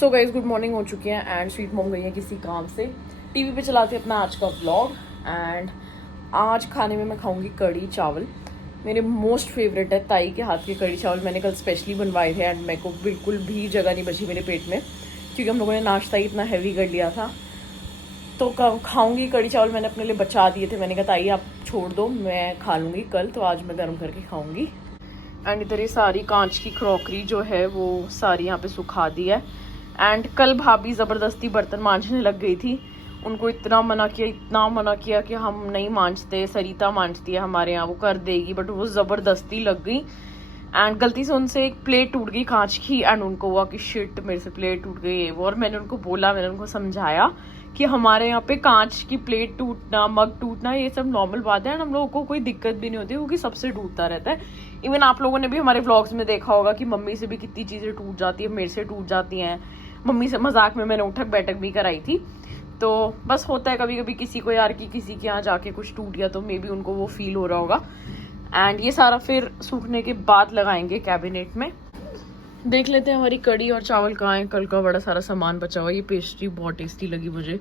So guys good morning हो चुकी है एंड स्वीट मॉम गई है किसी काम से। टीवी पे चलाते अपना आज का व्लॉग। एंड आज खाने में मैं खाऊंगी कढ़ी चावल। मेरे मोस्ट फेवरेट है ताई के हाथ के कढ़ी चावल। मैंने कल स्पेशली बनवाए थे एंड मेरे को बिल्कुल भी जगह नहीं बची मेरे पेट में, क्योंकि हम लोगों ने नाश्ता ही इतना हैवी कर लिया था। तो खाऊंगी कढ़ी चावल मैंने अपने लिए बचा दिए थे। मैंने कहा ताई आप छोड़ दो, मैं खा लूँगी कल, तो आज मैं गर्म करके खाऊंगी। एंड इधर ये सारी कांच की क्रॉकरी जो है वो सारी यहाँ पे सुखा दी है। एंड कल भाभी ज़बरदस्ती बर्तन मांजने लग गई थी। उनको इतना मना किया कि हम नहीं मांजते, सरिता मांजती है हमारे यहाँ, वो कर देगी, बट वो ज़बरदस्ती लग गई। एंड गलती से उनसे एक प्लेट टूट गई कांच की एंड उनको हुआ कि शिट मेरे से प्लेट टूट गई है वो। और मैंने उनको समझाया कि हमारे यहाँ पे कांच की प्लेट टूटना, मग टूटना, ये सब नॉर्मल बात है एंड हम लोगों को कोई दिक्कत भी नहीं होती, क्योंकि सबसे टूटता रहता है। इवन आप लोगों ने भी हमारे व्लॉग्स में देखा होगा कि मम्मी से भी कितनी चीज़ें टूट जाती है, मेरे से टूट जाती हैं। मम्मी से मजाक में मैंने उठक बैठक भी कराई थी। तो बस होता है कभी कभी किसी को यार कि किसी के यहाँ जाके कुछ टूट गया, तो मे बी उनको वो फील हो रहा होगा। एंड ये सारा फिर सूखने के बाद लगाएंगे कैबिनेट में। देख लेते हैं हमारी कढ़ी और चावल कहाँ है। कल का बड़ा सारा सामान बचा हुआ है। ये पेस्ट्री बहुत टेस्टी लगी मुझे।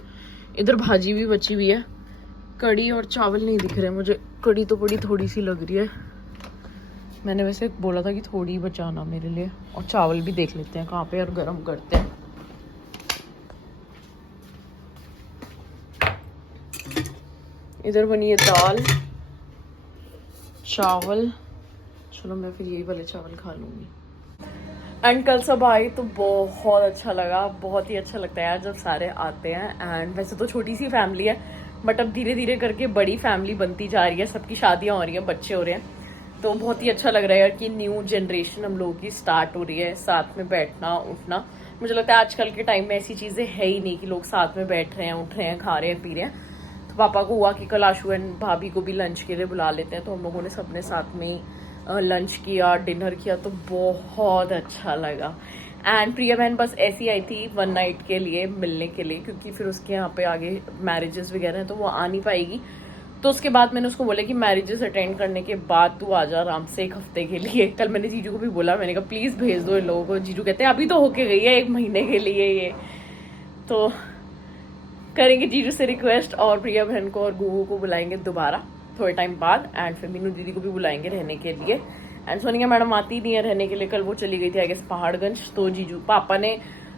इधर भाजी भी बची हुई है। कढ़ी और चावल नहीं दिख रहे मुझे। कढ़ी तो बड़ी थोड़ी सी लग रही है। मैंने वैसे बोला था कि थोड़ी बचाना मेरे लिए। और चावल भी देख लेते हैं कहाँ पे और गर्म करते हैं। इधर बनी है दाल चावल। चलो मैं फिर यही वाले चावल खा लूँगी। एंड कल सब आए तो बहुत अच्छा लगा। बहुत ही अच्छा लगता है यार जब सारे आते हैं। एंड वैसे तो छोटी सी फैमिली है, बट अब धीरे धीरे करके बड़ी फैमिली बनती जा रही है। सबकी शादियां हो रही हैं, बच्चे हो रहे हैं, तो बहुत ही अच्छा लग रहा है यार कि न्यू जनरेशन हम लोगों की स्टार्ट हो रही है। साथ में बैठना उठना, मुझे लगता है आजकल के टाइम में ऐसी चीज़ें है ही नहीं कि लोग साथ में बैठ रहे हैं, उठ रहे हैं, खा रहे हैं, पी रहे हैं। तो पापा को हुआ कि कल आशु एंड भाभी को भी लंच के लिए बुला लेते हैं, तो हम लोगों ने सबने साथ में लंच किया, डिनर किया, तो बहुत अच्छा लगा। एंड प्रिया बहन बस ऐसी आई थी वन नाइट के लिए मिलने के लिए, क्योंकि फिर उसके यहाँ पे आगे मैरिजेस वगैरह हैं तो वो आ नहीं पाएगी। तो उसके बाद मैंने उसको बोला कि मैरिजेस अटेंड करने के बाद तू आ जा आराम से 1 हफ्ते के लिए। कल मैंने जीजू को भी बोला, मैंने कहा प्लीज़ भेज दो इन लोगों को। जीजू कहते हैं अभी तो होके गई है 1 महीने के लिए ये, तो करेंगे जीजू से रिक्वेस्ट और प्रिया बहन को और गुगू को बुलाएंगे दोबारा थोड़े टाइम बाद। एंड फिर मीनू दीदी को भी बुलाएंगे रहने के लिए। एंड सोनिया मैडम आती नहीं है रहने के लिए, कल वो चली गई थी आई गेस पहाड़गंज। तो जीजू पापा ने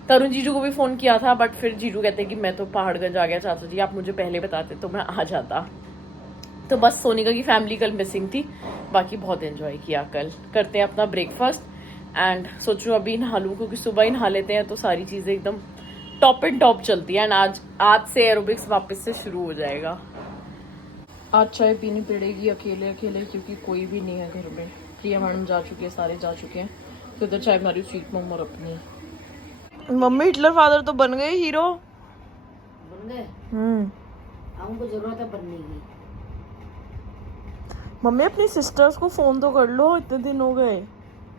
तरुण जीजू को भी फ़ोन किया था, बट फिर जीजू कहते हैं कि मैं तो पहाड़गंज आ गया, चाचा जी आप मुझे पहले बताते तो मैं आ जाता। तो बस सोनिका की फैमिली कल मिसिंग थी, बाकी बहुत एंजॉय किया। कल करते हैं अपना ब्रेकफास्ट एंड सोचूं अभी नहा लूँ, क्योंकि सुबह ही नहा लेते हैं तो सारी चीज़ें एकदम टॉप एंड टॉप चलती है। एंड आज से एरोबिक्स वापस से शुरू हो जाएगा। आज चाय पीनी पड़ेगी अकेले अकेले, क्योंकि कोई भी नहीं है घर में। प्रिया मैडम जा चुकी है, सारे जा चुके हैं, तो इधर चाय हमारी स्वीट मम और अपनी मम्मी। हिटलर फादर तो बन गए हीरो, बन गए। हमको जरूरत है बनने की। मम्मी अपनी सिस्टर्स को फोन तो कर लो, इतने दिन हो गए।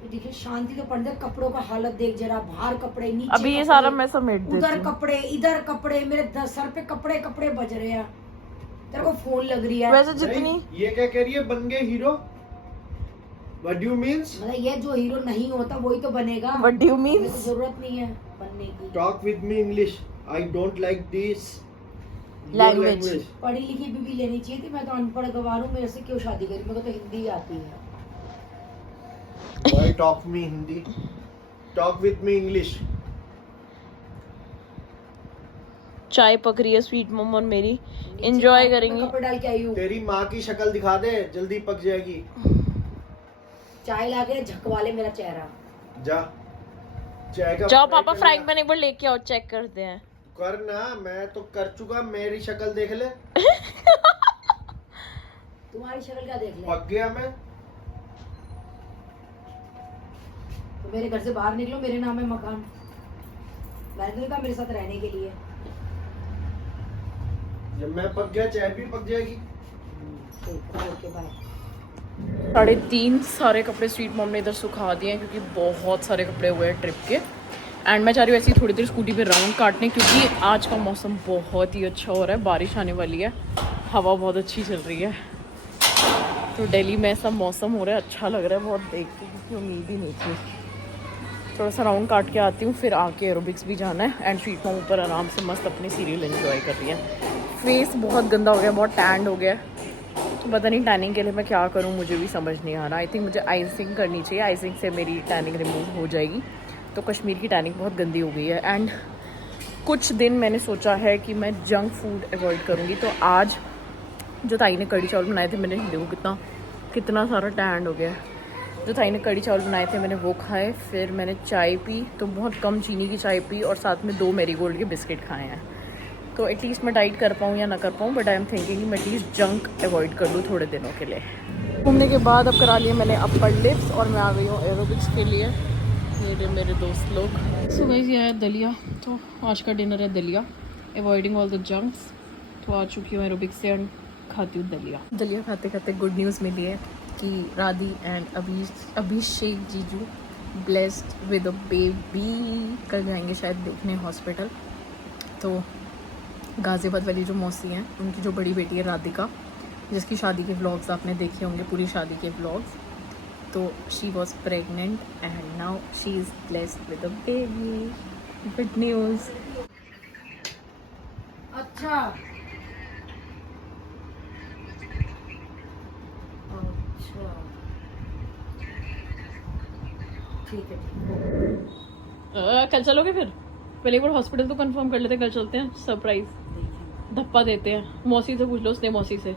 देखिए शांति तो पड़ जाए, कपड़ों का हालत देख जरा, बाहर कपड़े, नीचे अभी ये सारा मैं समेट देती उधर हूँ। कपड़े, इधर कपड़े, मेरे सर पे कपड़े कपड़े बज रहे हैं। तेरे को फोन लग रही है वैसे जितनी ये क्या कह रही है, बन गए hero? What do you means? मतलब ये जो हीरो नहीं होता वही तो बनेगा। What do you mean? मेरे को जरूरत नहीं है बनने की। Talk with me English. I don't like this Language. पढ़ी लिखी भी लेनी चाहिए थी। मैं तो अनपढ़ गवार हूँ, मेरे से क्यों शादी करी? मेरे को तो हिंदी आती है। Why talk me Hindi? Talk with me English. चाय पक रही है स्वीट मम और मेरी, एंजॉय करेंगे। कपड़े डाल के आई हूँ। तेरी माँ की शक्ल दिखा दे, जल्दी पक जाएगी। चाय ला के झकवा ले मेरा चेहरा। जा चाय का जाओ पापा फ्राइंग पैन एक बार लेके आओ, चेक करते हैं। करना, मैं तो कर चुका, मेरी शक्ल देख ले। तुम्हारी शक्ल क्या देख ले? पक गया मैं। तो मेरे घर से बाहर निकलो, मेरे नाम है मकान। मैंने तो नहीं कहा मेरे साथ रहने के लिए। जब मैं पक गया चाय भी पक जाएगी। Okay bye. 3:30 सारे कपड़े स्वीट मॉम ने इधर सुखा दिए हैं, क्योंकि बहुत सारे कपड़े हुए हैं ट्रिप के। एंड मैं चाह रही हूँ ऐसी थोड़ी देर स्कूटी पे राउंड काटने, क्योंकि आज का मौसम बहुत ही अच्छा हो रहा है, बारिश आने वाली है, हवा बहुत अच्छी चल रही है। तो दिल्ली में ऐसा मौसम हो रहा है, अच्छा लग रहा है बहुत देख के, क्योंकि उम्मीद ही नहीं थी। थोड़ा सा राउंड काट के आती हूँ, फिर आके एरोबिक्स भी जाना है। एंड स्वीट मॉम ऊपर आराम से मस्त अपनी सीरियल एंजॉय कर रही है। फेस बहुत गंदा हो गया, बहुत टैंड हो गया, तो पता नहीं टैनिंग के लिए मैं क्या करूँ, मुझे भी समझ नहीं आ रहा। आई थिंक मुझे आइसिंग करनी चाहिए, आइसिंग से मेरी टैनिंग रिमूव हो जाएगी। तो कश्मीर की टैनिंग बहुत गंदी हो गई है। एंड कुछ दिन मैंने सोचा है कि मैं जंक फूड अवॉइड करूँगी। तो आज जो ताई ने कढ़ी चावल बनाए थे, मैंने देखो कितना सारा टैंड हो गया। जो ताई ने कढ़ी चावल बनाए थे मैंने वो खाए, फिर मैंने चाय पी, तो बहुत कम चीनी की चाय पी, और साथ में 2 मैरीगोल्ड के बिस्किट खाए हैं। तो एटलीस्ट मैं डाइट कर पाऊँ या ना कर पाऊँ, बट आई एम थिंकिंग कि मैं एटलीस्ट जंक अवॉइड कर लूँ थोड़े दिनों के लिए। घूमने के बाद अब करा लिया मैंने अपर लिप्स, और मैं आ गई हूँ एरोबिक्स के लिए। मेरे दोस्त लोग सुबह ही आया दलिया, तो आज का डिनर है दलिया, अवॉइडिंग ऑल द जंक्स। तो आ चुकी हूँ एरोबिक्स से एंड खाती हूँ दलिया खाते खाते गुड न्यूज़ मिली है कि राधी एंड अभिषेक जीजू ब्लेस्ड विद अ बेबी। कल जाएंगे शायद देखने हॉस्पिटल। तो गाज़ियाबाद वाली जो मौसी हैं, उनकी जो बड़ी बेटी है राधिका, जिसकी शादी के व्लॉग्स आपने देखे होंगे, पूरी शादी के व्लॉग्स, तो she was pregnant and now she is blessed with a baby. Good news. अच्छा ठीक है। कल चलोगे फिर? पहले एक बार हॉस्पिटल तो कंफर्म कर लेते, कल चलते हैं। सरप्राइज धप्पा देते हैं। मौसी से पूछ लो, उसने मौसी से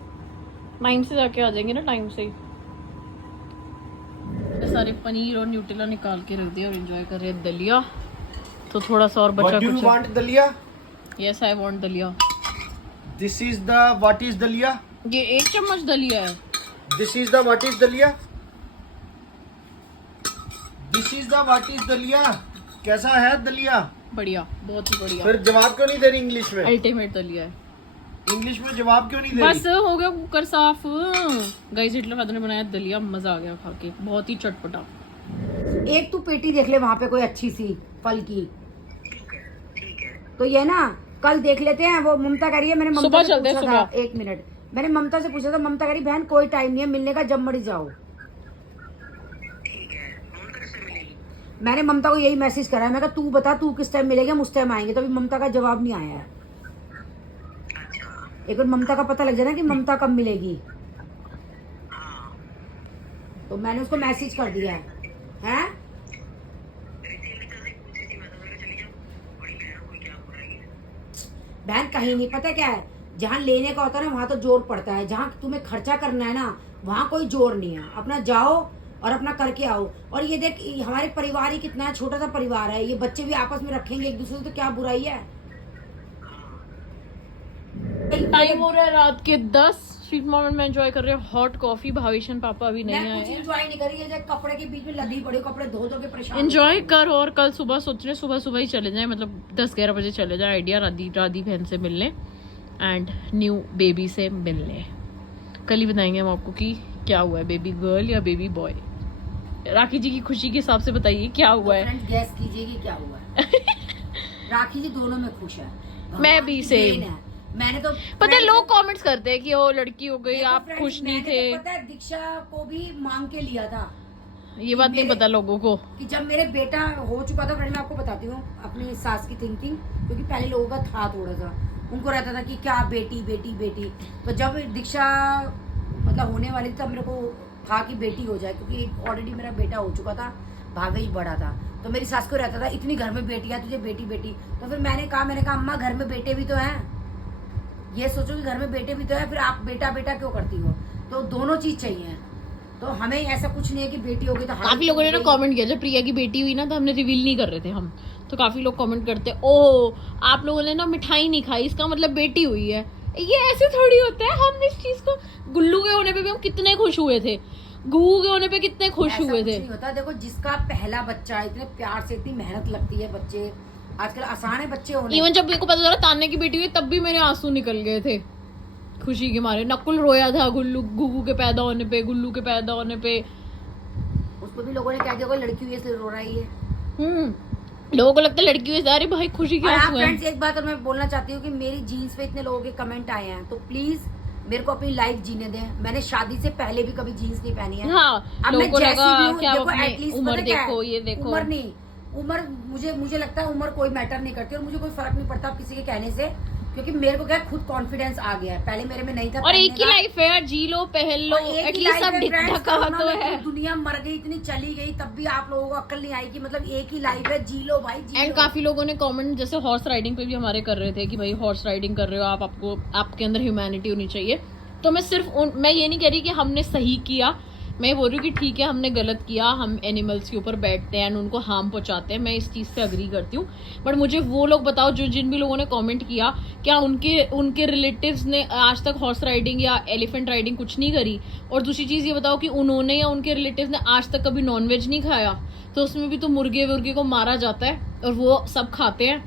टाइम से जाके आ जाएंगे ना, टाइम से। सारे पनीर और न्यूटेला निकाल के रख दिया और एंजॉय कर रहे हैं दलिया। तो थोड़ा सा और बचा What do you want दलिया? यस आई वांट दलिया। This is the what is दलिया? ये 1 चम्मच दलिया है। This is the what is दलिया? This is the what is दलिया? कैसा है दलिया? बढ़िया, बहुत ही बढ़िया। फिर जवाब क्यों नहीं दे रही इंग्लिश में? अल्टीमेट दलिया है। इंग्लिश में जवाब क्यों नहीं दे रही? बस हो गया कुकर साफ। गाइस हिटलर फादर ने बनाया दलिया, मजा आ गया खा के, बहुत ही चटपटा। एक तू पेटी देख ले वहाँ पे कोई अच्छी सी फल की। तो ये ना कल देख लेते हैं। वो ममता कह रही है, मैंने ममता सुबह से चलते हैं, पूछा था, सुबह। 1 मिनट, मैंने ममता से पूछा था, ममता कह रही बहन कोई टाइम नहीं है मिलने का, जब मर्जी जाओ। मैंने ममता को यही मैसेज करा है, मैं कहा तू बता तू किस टाइम मिलेगा, हम उस टाइम आएंगे। तो अभी ममता का जवाब नहीं आया है। एक बार ममता का पता लग जाए ना कि ममता कब मिलेगी। तो मैंने उसको मैसेज कर दिया है। बहन कहीं नहीं, पता क्या है, जहाँ लेने का होता है ना वहाँ तो जोर पड़ता है, जहाँ तुम्हें खर्चा करना है ना वहाँ कोई जोर नहीं है। अपना जाओ और अपना करके आओ। और ये देख हमारे परिवार ही कितना छोटा सा परिवार है, ये बच्चे भी आपस में रखेंगे एक दूसरे को, तो क्या बुराई है। टाइम हो रहा है रात के 10। स्वीट मॉम में एंजॉय कर रहे हैं हॉट कॉफी। भावेशन पापा अभी नहीं मैं कुछ आए। एंजॉय नहीं करी, ये कपड़े के बीच में लदी पड़ी, कपड़े धो धो के परेशान। एंजॉय कर, और कल सुबह सोच रहे सुबह ही चले जाएं, मतलब 10-11 बजे चले जाएं। आइडिया राधी बहन से मिलने एंड न्यू बेबी से मिलने। कल ही बताएंगे हम आपको कि क्या हुआ है, बेबी गर्ल या बेबी बॉय। राखी जी की खुशी के हिसाब से बताइए क्या हुआ है। गैस कीजिए कि क्या हुआ है। राखी जी दोनों में खुश है, मैं भी सेम। मैंने तो पता है लोग कमेंट्स करते हैं कि वो लड़की हो गई, आप खुश नहीं थे। तो पता है दीक्षा को भी मांग के लिया था, ये बात नहीं पता लोगों को कि जब मेरे बेटा हो चुका था। फ्रेंड मैं आपको बताती हूँ अपनी सास की थिंकिंग, क्योंकि पहले लोगों का था थोड़ा सा, उनको रहता था कि क्या बेटी बेटी बेटी। तो जब दीक्षा मतलब होने वाली थी तब मेरे को था कि बेटी हो जाए, क्योंकि ऑलरेडी मेरा बेटा हो चुका था, भावेश बड़ा था। तो मेरी सास को रहता था इतनी घर में बेटियां, तुझे बेटी बेटी। तो फिर मैंने कहा अम्मा घर में बेटे भी तो हैं, ये सोचो कि घर में बेटे भी तो है, फिर आप बेटा बेटा क्यों करती हो। तो दोनों चीज चाहिए। तो हमें ऐसा कुछ नहीं है कि बेटी होगी तो काफी लोगों ने ना कमेंट किया, जब प्रिया की बेटी हुई ना तो हमने रिवील नहीं कर रहे थे हम, तो काफी लोग कमेंट करते ओह आप लोगों ने ना मिठाई नहीं खाई, इसका मतलब बेटी हुई है। ये ऐसे थोड़ी होता है। हम इस चीज को, गुल्लू के होने पे भी हम कितने खुश हुए थे, गुगू के होने पे कितने खुश हुए थे। नहीं होता। देखो जिसका पहला बच्चा, इतने प्यार से, इतनी मेहनत लगती है, बच्चे आजकल आसान है बच्चे होने। इवन जब मेरे को पता चला तान्या की बेटी हुई तब भी मेरे आंसू निकल गए थे खुशी के मारे। नकुल रोया था गुगू के पैदा होने पे, गुल्लू के पैदा होने पे। उसको भी लोगों ने कह दिया लड़की हुई इसलिए रो रही है। लोगों को लगता है लड़की हुई, अरे भाई खुशी के आंसू हैं। फ्रेंड्स एक बात और मैं बोलना चाहती हूँ कि मेरी जीन्स पे इतने लोगों के कमेंट आए हैं, तो प्लीज मेरे को अपनी लाइफ जीने दें। मैंने शादी से पहले भी कभी जीन्स नहीं पहनी है। हाँ, अब लोगों मैं को जैसी लगा भी हूँ, कि आप देखो अपनी एटलीस्ट उम्र देखो, ये देखो। उम्र नहीं, उम्र मुझे लगता है उम्र कोई मैटर नहीं करती और मुझे कोई फर्क नहीं पड़ता किसी के कहने से, क्योंकि मेरे को क्या खुद कॉन्फिडेंस आ गया है, पहले मेरे में नहीं था। और एक ही लाइफ है यार, जी लो पहन लो, एटलीस्ट सब ढका तो है। दुनिया मर गई, इतनी चली गई, तब भी आप लोगों को अक्ल नहीं आई कि मतलब एक ही लाइफ है, जी लो भाई जी। एंड काफी लोगों ने कमेंट जैसे हॉर्स राइडिंग पे भी हमारे कर रहे थे कि भाई हॉर्स राइडिंग कर रहे हो आप, आपको आपके अंदर ह्यूमैनिटी होनी चाहिए। तो मैं मैं ये नहीं कह रही कि हमने सही किया, मैं बोल रही हूँ कि ठीक है हमने गलत किया, हम एनिमल्स के ऊपर बैठते हैं एंड उनको हार्म पहुंचाते हैं, मैं इस चीज़ से अग्री करती हूँ। बट मुझे वो लोग बताओ जो जिन भी लोगों ने कमेंट किया, क्या उनके रिलेटिव्स ने आज तक हॉर्स राइडिंग या एलिफेंट राइडिंग कुछ नहीं करी? और दूसरी चीज़ ये बताओ कि उन्होंने या उनके रिलेटिव्स ने आज तक कभी नॉनवेज नहीं खाया? तो उसमें भी तो मुर्गे को मारा जाता है और वो सब खाते हैं।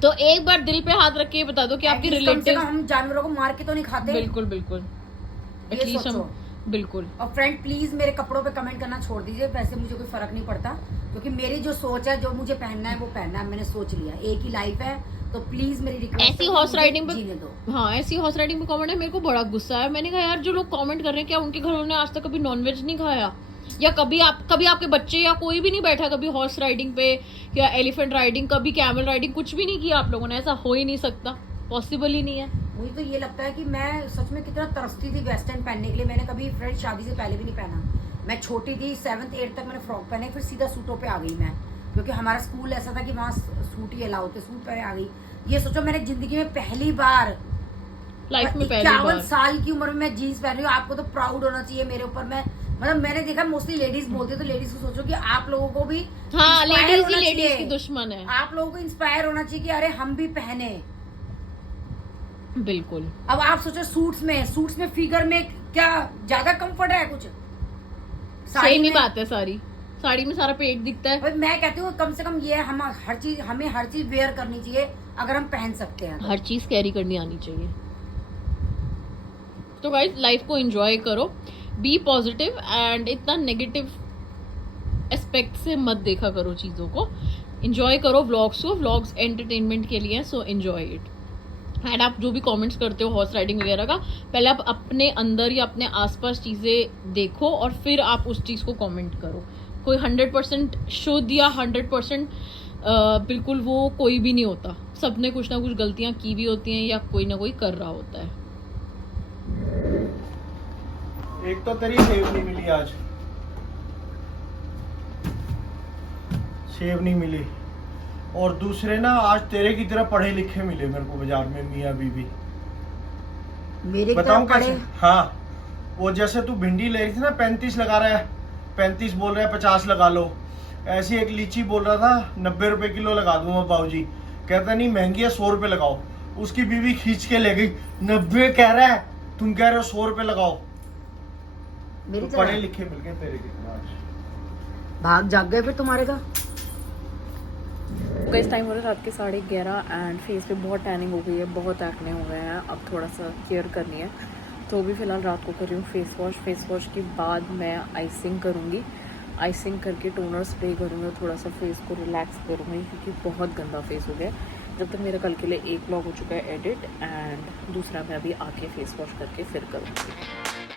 तो एक बार दिल पे हाथ रख के बता दो कि आपके रिलेटिव, हम जानवरों को मार के तो नहीं खाते। बिल्कुल बिल्कुल, एटलीस्ट हम बिल्कुल। और फ्रेंड प्लीज मेरे कपड़ों पे कमेंट करना छोड़ दीजिए, वैसे मुझे कोई फर्क नहीं पड़ता, क्योंकि मेरी जो सोच है, जो मुझे पहनना है वो पहनना है, मैंने सोच लिया, एक ही लाइफ है, तो प्लीज मेरी रिक्वेस्ट ऐसी हॉर्स राइडिंग पे जीने दो। हाँ, ऐसी हॉर्स राइडिंग पे कमेंट है, मेरे को बड़ा गुस्सा है। मैंने कहा यार जो लोग कमेंट कर रहे हैं, क्या उनके घरों ने आज तक कभी नॉनवेज नहीं खाया? या कभी आपके बच्चे या कोई भी नहीं बैठा कभी हॉर्स राइडिंग पे या एलिफेंट राइडिंग, कभी कैमल राइडिंग, कुछ भी नहीं किया आप लोगों ने? ऐसा हो ही नहीं सकता, पॉसिबल ही नहीं है। मुझे तो ये लगता है कि मैं सच में कितना तरसती थी वेस्टर्न पहनने के लिए। मैंने कभी फ्रेंड शादी से पहले भी नहीं पहना। मैं छोटी थी 7th 8th तक मैंने फ्रॉक पहने, फिर सीधा सूटों पे आ गई मैं, क्योंकि हमारा स्कूल ऐसा था कि वहाँ सूट ही अलाउ थे, सूट पे आ गई। ये सोचो मैंने जिंदगी में पहली बार, लाइफ में पहली 51 बार साल की उम्र में मैं जीन्स पहन रही हूँ। आपको तो प्राउड होना चाहिए मेरे ऊपर। मैं मतलब मैंने देखा मोस्टली लेडीज बोलते, तो लेडीज को सोचो कि आप लोगों को भी हाँ, inspire लेडीज होना की चाहिए। दुश्मन है। आप लोगों को इंस्पायर होना चाहिए कि अरे हम भी पहने। बिल्कुल। अब आप सोचो सूट्स में फिगर में क्या ज्यादा कंफर्ट है कुछ? सही में बात है, साड़ी में सारा पेट दिखता है। मैं कहती हूँ कम से कम ये हमें हर चीज वेयर करनी चाहिए अगर हम पहन सकते हैं। हर चीज कैरी करनी आनी चाहिए। तो गाइस लाइफ को एंजॉय करो, बी पॉजिटिव एंड इतना नेगेटिव एस्पेक्ट से मत देखा करो चीज़ों को। एंजॉय करो व्लॉग्स को, व्लॉग्स एंटरटेनमेंट के लिए, सो एंजॉय इट। एंड आप जो भी कमेंट्स करते हो हॉर्स राइडिंग वगैरह का, पहले आप अपने अंदर या अपने आसपास चीज़ें देखो और फिर आप उस चीज़ को कमेंट करो। कोई 100% शुद्ध या 100% बिल्कुल वो कोई भी नहीं होता। सबने कुछ ना कुछ गलतियां की भी होती हैं या कोई ना कोई कर रहा होता है। एक तो तेरी सेव नहीं मिली आज, सेव नहीं मिली, और दूसरे ना आज तेरे की तरह पढ़े लिखे मिले मेरे को बाजार में मियाँ बीवी। मेरे बताऊं कैसे? हाँ, वो जैसे तू भिंडी ले रही थी ना 35 लगा रहा है, 35 बोल रहा है 50 लगा लो। ऐसी एक लीची बोल रहा था 90 रुपए किलो लगा दूंगा बाबूजी, कहता नहीं महंगी है 100 रुपए लगाओ। उसकी बीवी खींच के ले गई, 90 कह रहा है, तुम कह रहे हो 100 रुपए लगाओ। मेरी तो पढ़े लिखे मिल गए तेरे की तरह आज। भाग जाग गए फिर तुम्हारे का। इस टाइम हो रहा है रात के 11:30 एंड फेस पे बहुत टैनिंग हो गई है, बहुत एक्ने हो गए हैं। अब थोड़ा सा केयर करनी है, तो भी फिलहाल रात को कर रही हूँ फेस वॉश के बाद मैं आइसिंग करूँगी। आइसिंग करके टोनर स्प्रे करूँगी, थोड़ा सा फेस को रिलैक्स करूँगी क्योंकि बहुत गंदा फेस हो गया। जब तक मेरा कल के लिए एक ब्लॉग हो चुका है एडिट, एंड दूसरा मैं अभी आके फेस वॉश करके फिर करूँगी।